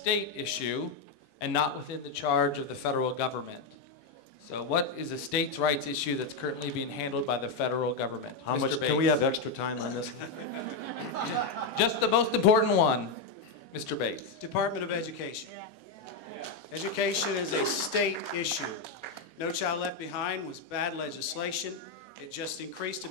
state issue and not within the charge of the federal government. So what is a states' rights issue that's currently being handled by the federal government? How Mr. much, Bates. can we have extra time on this? Just the most important one, Mr. Bates. Department of Education. Education is a state issue. No Child Left Behind was bad legislation. It just increased a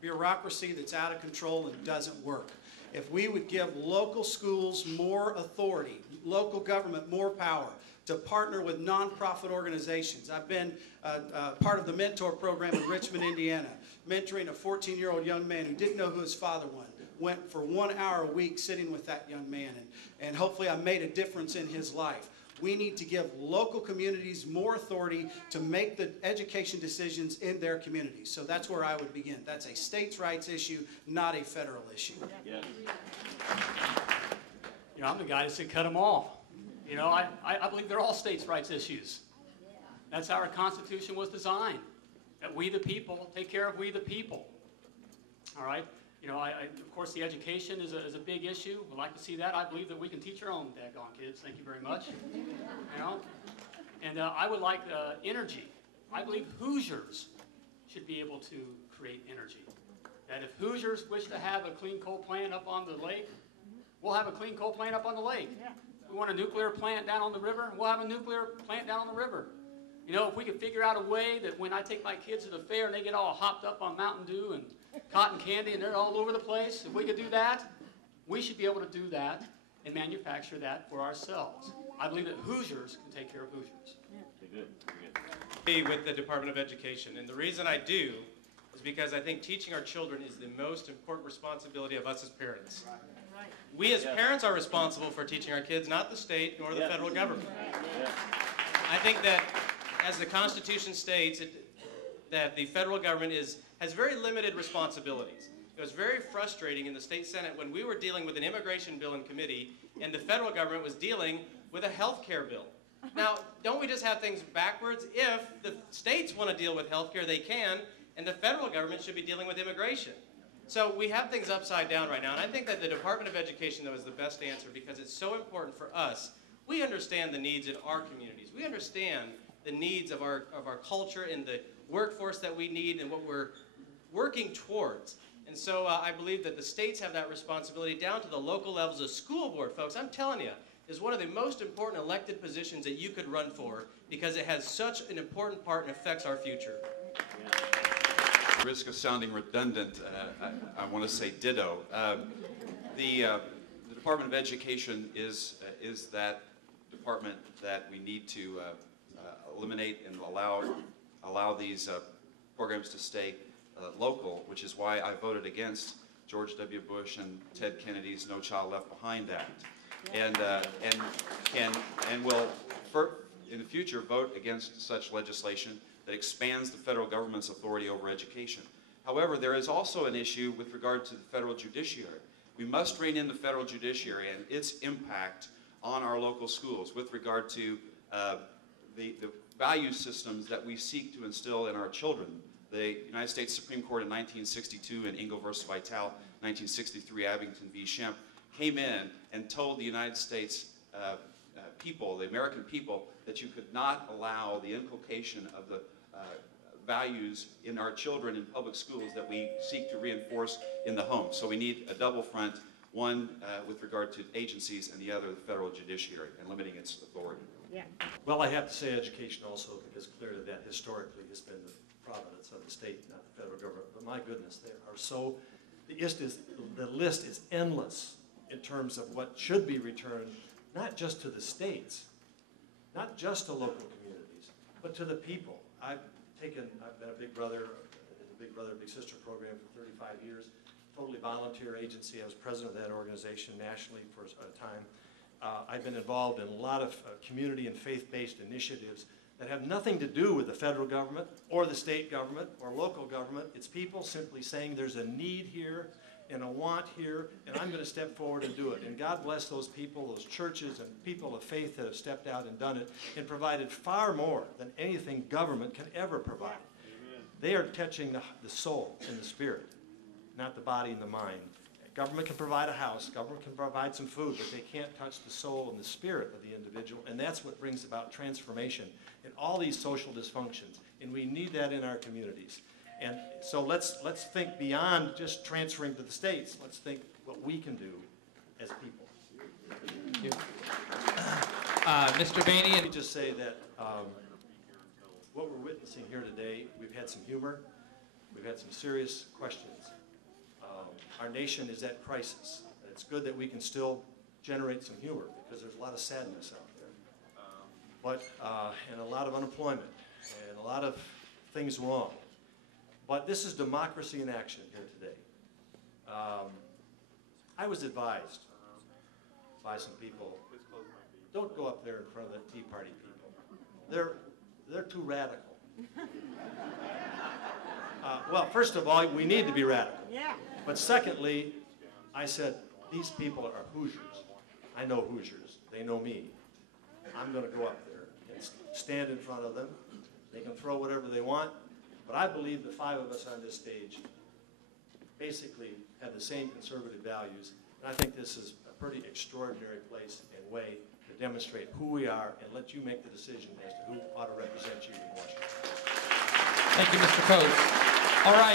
bureaucracy that's out of control and doesn't work. If we would give local schools more authority, local government more power to partner with nonprofit organizations. I've been part of the mentor program in Richmond, Indiana, mentoring a 14-year-old young man who didn't know who his father was. Went for 1 hour a week sitting with that young man, and hopefully I made a difference in his life. We need to give local communities more authority to make the education decisions in their communities. So that's where I would begin. That's a states' rights issue, not a federal issue. Yes. You know, I'm the guy that said cut them all. You know, I believe they're all states' rights issues. That's how our Constitution was designed, that we the people take care of we the people. All right? You know, of course, the education is a big issue. We'd like to see that. I believe that we can teach our own daggone kids. Thank you very much. You know, and I would like energy. I believe Hoosiers should be able to create energy. That if Hoosiers wish to have a clean coal plant up on the lake, we'll have a clean coal plant up on the lake. We want a nuclear plant down on the river, we'll have a nuclear plant down on the river. You know, if we could figure out a way that when I take my kids to the fair and they get all hopped up on Mountain Dew and cotton candy and they're all over the place, if we could do that, we should be able to do that and manufacture that for ourselves. I believe that Hoosiers can take care of Hoosiers. With the Department of Education, and the reason I do is because I think teaching our children is the most important responsibility of us as parents. We as parents are responsible for teaching our kids, not the state nor the federal government. I think that as the Constitution states, that the federal government has very limited responsibilities. It was very frustrating in the state Senate when we were dealing with an immigration bill in committee and the federal government was dealing with a health care bill. Now, don't we just have things backwards? If the states want to deal with health care, they can, and the federal government should be dealing with immigration. So we have things upside down right now, and I think that the Department of Education, though, is the best answer because it's so important for us. We understand the needs in our communities. We understand the needs of our culture and the workforce that we need and what we're working towards. And so I believe that the states have that responsibility down to the local levels. The school board, folks, I'm telling you, is one of the most important elected positions that you could run for because it has such an important part and affects our future. Risk of sounding redundant, I want to say ditto. The Department of Education is that department that we need to eliminate and allow these programs to stay local, which is why I voted against George W. Bush and Ted Kennedy's No Child Left Behind Act, and will in the future vote against such legislation that expands the federal government's authority over education. However, there is also an issue with regard to the federal judiciary. We must rein in the federal judiciary and its impact on our local schools with regard to the value systems that we seek to instill in our children. The United States Supreme Court in 1962 in Ingle versus Vitale, 1963 Abington v. Schempp, came in and told the United States people, the American people, that you could not allow the inculcation of the values in our children in public schools that we seek to reinforce in the home. So we need a double front, one with regard to agencies and the other the federal judiciary and limiting its authority. Yeah. Well, I have to say education also because clearly that historically has been the providence of the state, not the federal government. But my goodness, there are so, the list is endless in terms of what should be returned, not just to the states, not just to local communities, but to the people. I've been a Big Brother, Big Sister program for 35 years, totally volunteer agency. I was president of that organization nationally for a time. I've been involved in a lot of community and faith-based initiatives that have nothing to do with the federal government or the state government or local government. It's people simply saying there's a need here and a want here, and I'm going to step forward and do it. And God bless those people, those churches and people of faith that have stepped out and done it and provided far more than anything government can ever provide. Amen. They are touching the soul and the spirit, not the body and the mind. Government can provide a house, government can provide some food, but they can't touch the soul and the spirit of the individual, and that's what brings about transformation in all these social dysfunctions, and we need that in our communities. And so let's think beyond just transferring to the states. Let's think what we can do as people. Thank you. Mr. Baney, Let me just say that what we're witnessing here today, we've had some humor, we've had some serious questions. Our nation is at crisis. It's good that we can still generate some humor because there's a lot of sadness out there, and a lot of unemployment and a lot of things wrong. But this is democracy in action here today. I was advised by some people, don't go up there in front of the Tea Party people. They're too radical. Well, first of all, we need to be radical. Yeah. But secondly, I said, these people are Hoosiers. I know Hoosiers. They know me. I'm going to go up there and stand in front of them. They can throw whatever they want, but I believe the 5 of us on this stage basically have the same conservative values, and I think this is a pretty extraordinary place and way to demonstrate who we are and let you make the decision as to who ought to represent you in Washington. thank you, Mr. Coates. All right.